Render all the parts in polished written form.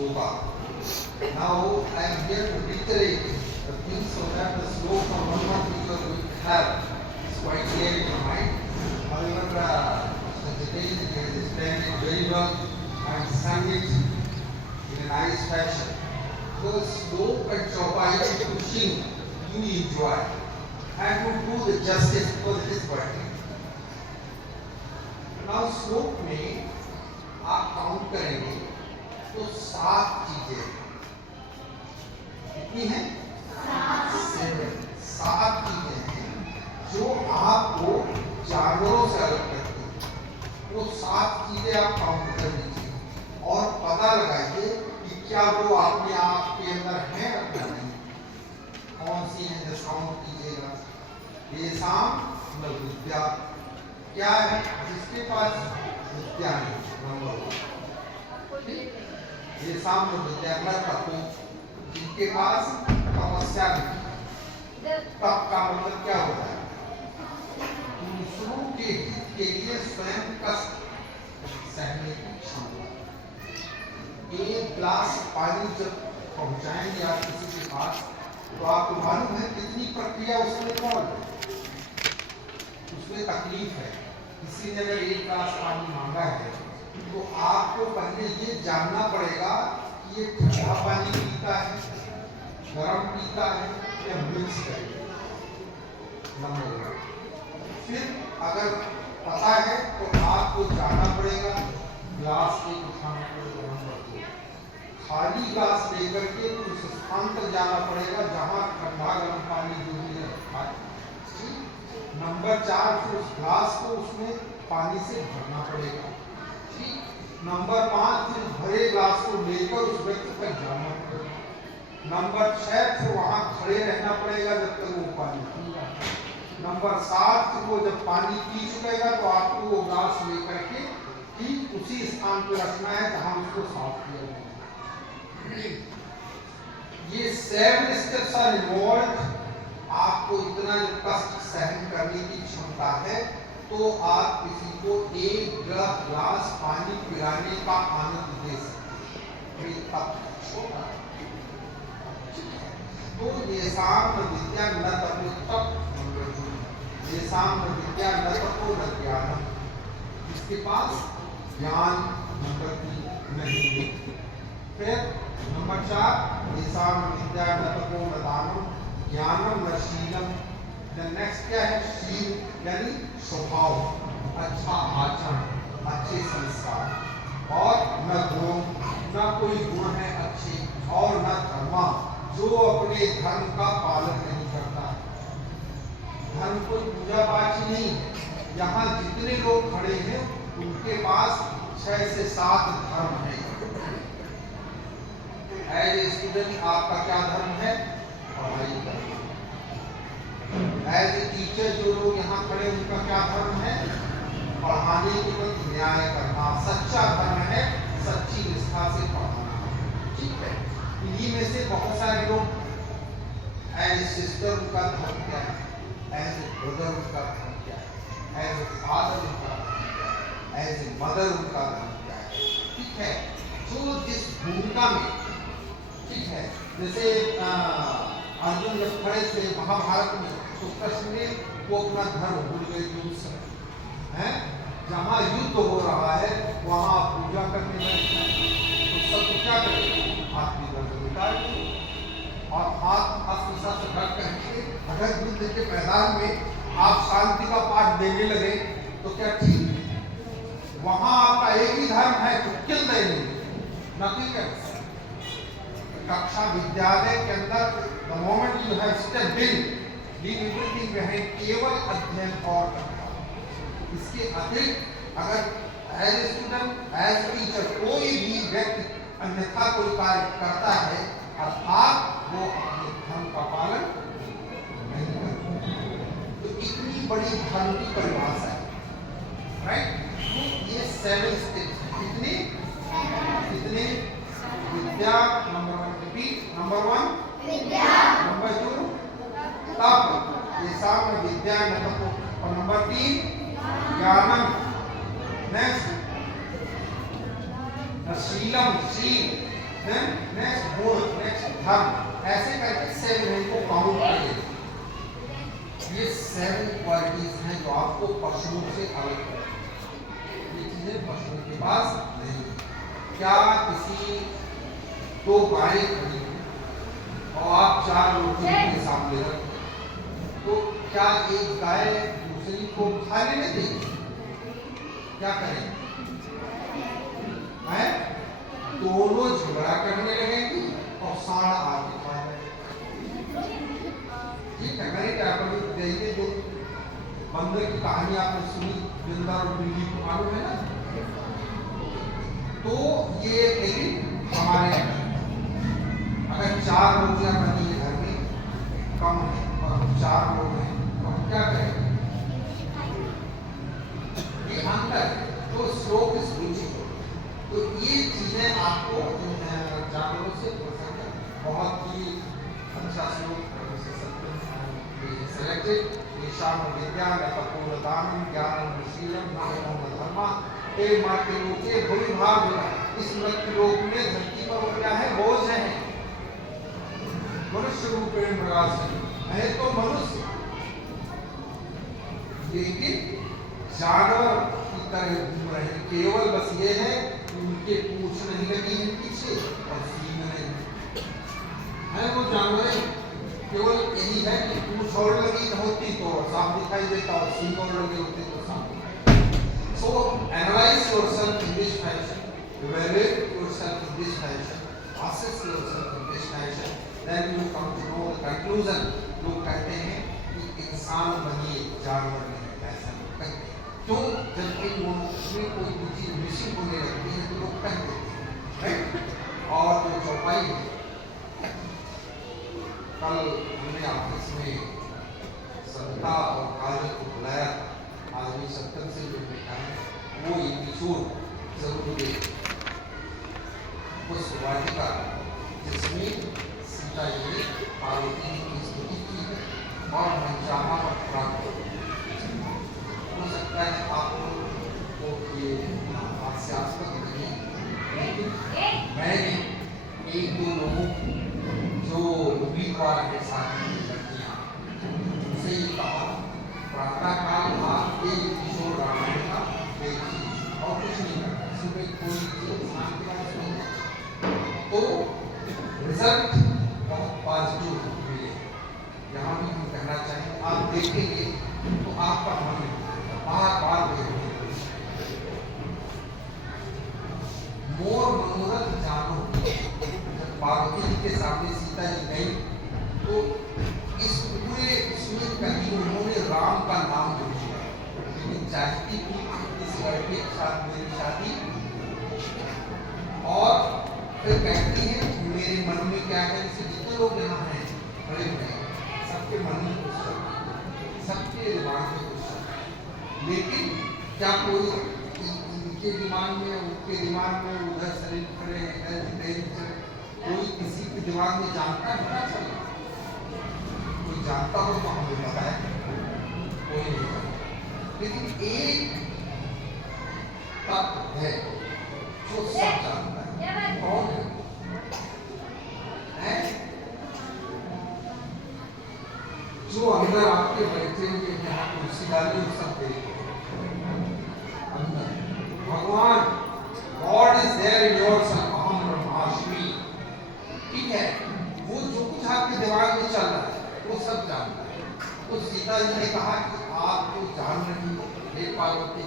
sloka. Now I am here to reiterate the things so that the sloka one more thing you are going to have is quite clear in your mind. However, the detail has explained it very well and sung it in a nice fashion. So slope and chaupai to sing you enjoy and to do the justice because it is poetry. Now slope में आप count करेंगे तो 7 चीजें कितनी हैं? 7 चीजें हैं जो आपको जानवरों से अलग करती हैं। वो 7 चीजें आप काउंट कर लीजिए और पता लगाइए कि क्या वो अपने आप के अंदर है या नहीं। कौन सी है जो काउंट कीजिएगा। येषाम् न विद्या, क्या है जिसके पास विद्या नहीं, नंबर 1। येषाम् न विद्या न तपो, जिनके पास तपस्या नहीं। तप का मतलब क्या होता है? दूसरों के हित के लिए स्वयं कष्ट सहने की क्षमता। 1 गिलास पानी जब पहुंचाएंगे आप किसी के पास तो आपको मालूम है कितनी प्रक्रिया उसमें इन्वॉल्व है, उसमें तकलीफ है। किसी ने अगर 1 गिलास पानी मांगा है तो आपको पहले ये जानना पड़ेगा कि ये ठंडा पानी पीता है, गर्म पीता है या मिक्स करेगा, नंबर 1। फिर अगर पता है तो आपको जाना पड़ेगा, गिलास एक उठाना पड़ेगा, नंबर 2। खाली गिलास लेकर के उस स्थान तक जाना पड़ेगा जहाँ ठंडा गर्म पानी जो भी रखा है। नंबर 4, फिर उस गिलास को उसमें पानी से भरना पड़ेगा। नंबर 5, फिर भरे गिलास को लेकर उस व्यक्ति तक जाना पड़ेगा। नंबर 6, फिर वहां खड़े रहना पड़ेगा जब तक वो पानी पीगा। नंबर 7, फिर वो जब पानी पी चुकेगा तो आपको वो गिलास लेकर के ठीक उसी स्थान पर रखना है जहां उसको साफ किया जाए। ये 7 स्टेप्स आर इन्वॉल्व। आपको इतना जब कष्ट सहन करने की क्षमता है तो आप किसी को 1 गिलास पानी पिलाने का आनंद दे सकते हैं। तो येषाम् न विद्या न तपो, तप येषाम् न विद्या न तपो न ज्ञानम्, जिसके पास ज्ञान नंबर 3 नहीं है। फिर नंबर 4, येषाम् न विद्या न तपो न दानम्, ज्ञानम न शीलम। नेक्स्ट क्या है? शील यानी स्वभाव, अच्छा आचरण, अच्छे संस्कार। और न गुण, न कोई गुण है अच्छे, और न धर्मा, जो अपने धर्म का पालन नहीं करता। धर्म कोई पूजा पाठ ही नहीं है। यहाँ जितने लोग खड़े हैं उनके पास 6 से 7 धर्म है। एज ए स्टूडेंट आपका क्या धर्म है? पढ़ाई करना। एज ए टीचर जो लोग यहाँ खड़े उनका क्या धर्म है? पढ़ाने के प्रति न्याय करना। सच्चा धर्म है सच्ची निष्ठा से पढ़ाना। ठीक है। इन्हीं में से बहुत सारे लोग एज ए सिस्टर उनका धर्म क्या है, एज ए ब्रदर उनका धर्म क्या है, एज ए फादर उनका धर्म क्या है, एज ए मदर उनका धर्म क्या है। ठीक है। जो जिस भूमिका में, ठीक है, जैसे अर्जुन जब खड़े थे महाभारत में तो कृष्ण ने वो अपना धर्म भूल गए थे उस समय, हैं? जहाँ युद्ध हो रहा है वहाँ पूजा करने बैठे तो सब क्या करें? हाथ में दर्द उतार और हाथ अस्त्र से ढक करके अगर युद्ध के मैदान में आप शांति का पाठ देने लगे तो क्या ठीक है? वहाँ आपका एक ही धर्म है तो किल देंगे, नथिंग एल्स। कक्षा विद्यालय के अंदर the moment you have stepped in, leave everything behind, केवल अध्ययन और कक्षा। इसके अतिरिक्त अगर as a student, as a teacher कोई भी व्यक्ति अन्यथा कोई कार्य करता है अर्थात वो अपने धर्म का पालन नहीं करता। तो इतनी बड़ी धर्म की परिभाषा है, राइट? तो ये 7 स्टेप्स हैं। कितने? विद्या, नंबर 1 रिपीट, नंबर 1 विद्या, नंबर 2 तप, येषाम् न विद्या न तपो, और नंबर 3 ज्ञानम। नेक्स्ट न शीलम, शील नेक्स्ट गुण, नेक्स्ट धर्म, ऐसे करके 7 को काउंट करें। ये 7 क्वालिटीज हैं जो आपको पशुओं से अलग करती हैं। ये चीजें पशुओं के पास नहीं है। क्या किसी 2 गायें खड़ी हैं और आप 4 लोग के सामने रखें, तो क्या एक गाय दूसरी को खा लेने देगी? क्या करें? दोनों झगड़ा करने लगेंगी और साढ़ा आगे खा जाएगा। ठीक है, मैंने क्या कभी देखिए जो बंदर की कहानी आपने सुनी, जिंदा और बिल्ली को मालूम है ना, तो ये लेकिन हमारे अगर 4 रोटियां बनी है घर में, कम है और 4 लोग हैं, तो हम क्या करेंगे? ये अंतर तो श्लोक इस रुचि को, तो ये चीजें आपको जानवरों से बहुत ही अच्छा श्लोक सेलेक्टेड। ईशान विद्या में तपोदान ज्ञान शीलम धर्मा ते माते लोके भूरि भाग। इस मृत्यु लोक में धरती पर वो क्या है? बोझ है, मनुष्य रूप में मृगास है तो मनुष्य, लेकिन जानवर की तरह घूम रहे हैं। केवल बस ये है उनके पूंछ नहीं लगी है पीछे और सींग नहीं है। वो जानवर केवल यही है कि पूंछ और लगी होती तो साफ दिखाई देता और सींग और लगे होते तो साफ दिखाई। So analyse yourself in this fashion, evaluate yourself in this fashion, assess yourself in this fashion, then you come to know the conclusion। लोग कहते हैं कि इंसान बनिए जानवर नहीं, ऐसा कहते हैं। क्यों? जब इन में कोई चीज मिसिंग होने लगती है तो लोग कह देते हैं, राइट? और जो चौपाई है, कल हमने ऑफिस में सविता और काजल को बुलाया, आदमी सत्तर से जो लिखा है वो एपिसोड जरूर देखें। उस वाटिका जिसमें सीता जी ने पार्वती की स्तुति की है और मनचाहा पर प्राप्त हो सकता है आपको ये हास्यास्पद नहीं, लेकिन मैंने 1-2 लोगों जो उम्मीदवार के साथ लड़कियां उनसे ये कहा, प्रातः काल था एक किशोर रामायण का एक और कुछ नहीं करता, सुबह कोई स्नान के बाद तो रिजल्ट बहुत पॉजिटिव मिले। यहाँ भी हम कहना चाहेंगे, आप देखेंगे तो आपका मन बार-बार देखने मोर मनोरथ जानो। जब पार्वती जी के सामने सीता जी गई तो इस पूरे उसमें कहीं उन्होंने राम का नाम जोड़ दिया, लेकिन चाहती थी इस लड़के के साथ मेरी शादी। और फिर कहती है मेरे मन में क्या है, जितने लोग यहाँ हैं खड़े हुए हैं, सबके मन में कुछ है, सबके दिमाग में कुछ है, लेकिन क्या कोई इनके दिमाग में उनके दिमाग में उधर शरीर खड़े हैं, कोई किसी के दिमाग में जानता है? पता चला कोई जानता हो तो हमें पता है, कोई नहीं जानता। लेकिन एक तत्व है जो सब जानता है, कौन है? जो अंदर आपके बैठे हुए यहाँ कुर्सी डाले सब देखते अंदर भगवान, God is there in yourself, अहम ब्रह्मास्मि। ठीक है, वो जो कुछ आपके दिमाग में चल रहा है वो सब जानता है। तो सीता जी ने कहा कि आप तो जान रही हो, हे पार्वती,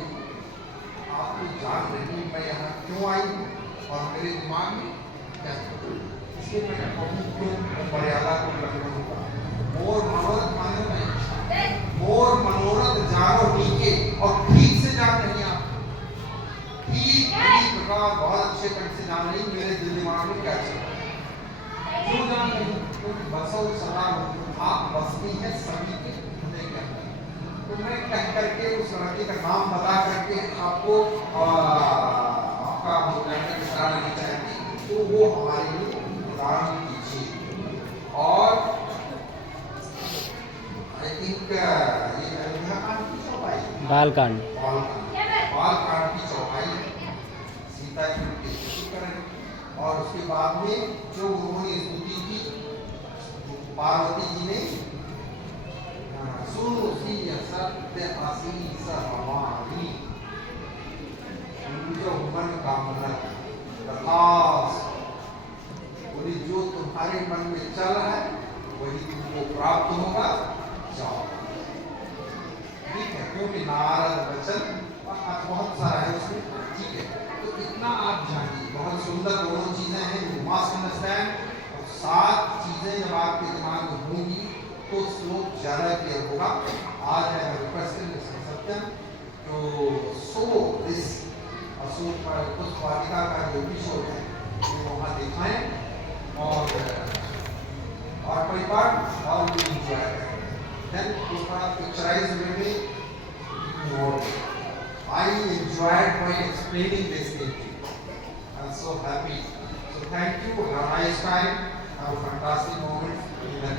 आप तो जान रही मैं यहाँ क्यों आई और मेरे दिमाग में क्या, इसलिए मैं कहूँ क्यों मर्यादा को लगना होगा। मोर मनोरथ मानो नहीं, मोर मनोरथ जानो नीके, और ठीक से जान रही आप, ठीक प्रकार बहुत अच्छे ढंग से जान रही मेरे दिल दिमाग में क्या चल रहा है। क्यों जान रही? क्योंकि बसो सदा आप बसती है सभी के हृदय के अंदर। तो मैं कह करके उस लड़के का नाम बता करके आपको आपका मूल्यांकन कराना नहीं चाहती, तो वो हमारे लिए उदाहरण कीजिए। और आई थिंक ये अयोध्या कांड की चौपाई, बालकांड की चौपाई, सीता जी की स्तुति करें और उसके बाद में जो उन्होंने स्तुति की पार्वती जी ने, सुनो सी सत्य आशीष हमारी, जो मन कामना तथास्तु, बोली जो तुम्हारे मन में चल रहा है वही तुमको प्राप्त होगा, जाओ। ठीक है, क्योंकि नारद वचन बहुत सारा है उसमें। ठीक है, तो इतना आप जानिए, बहुत सुंदर दोनों चीजें हैं, यू मस्ट अंडरस्टैंड। और 7 चीजें जब आपके दिमाग में होंगी तो श्लोक ज्यादा क्लियर होगा। आज है रिक्वेस्टिंग मिस्टर सत्यम तो सो दिस अशोक पर पुष्प वाटिका का जो एपिसोड है वो वहाँ दिखाएं और परिपाठ और भी इंजॉय करें। देन थोड़ा पिक्चराइज वे में I enjoyed by explaining this thing to you. I'm so happy. So thank you. Have a nice time. Have a fantastic moment in the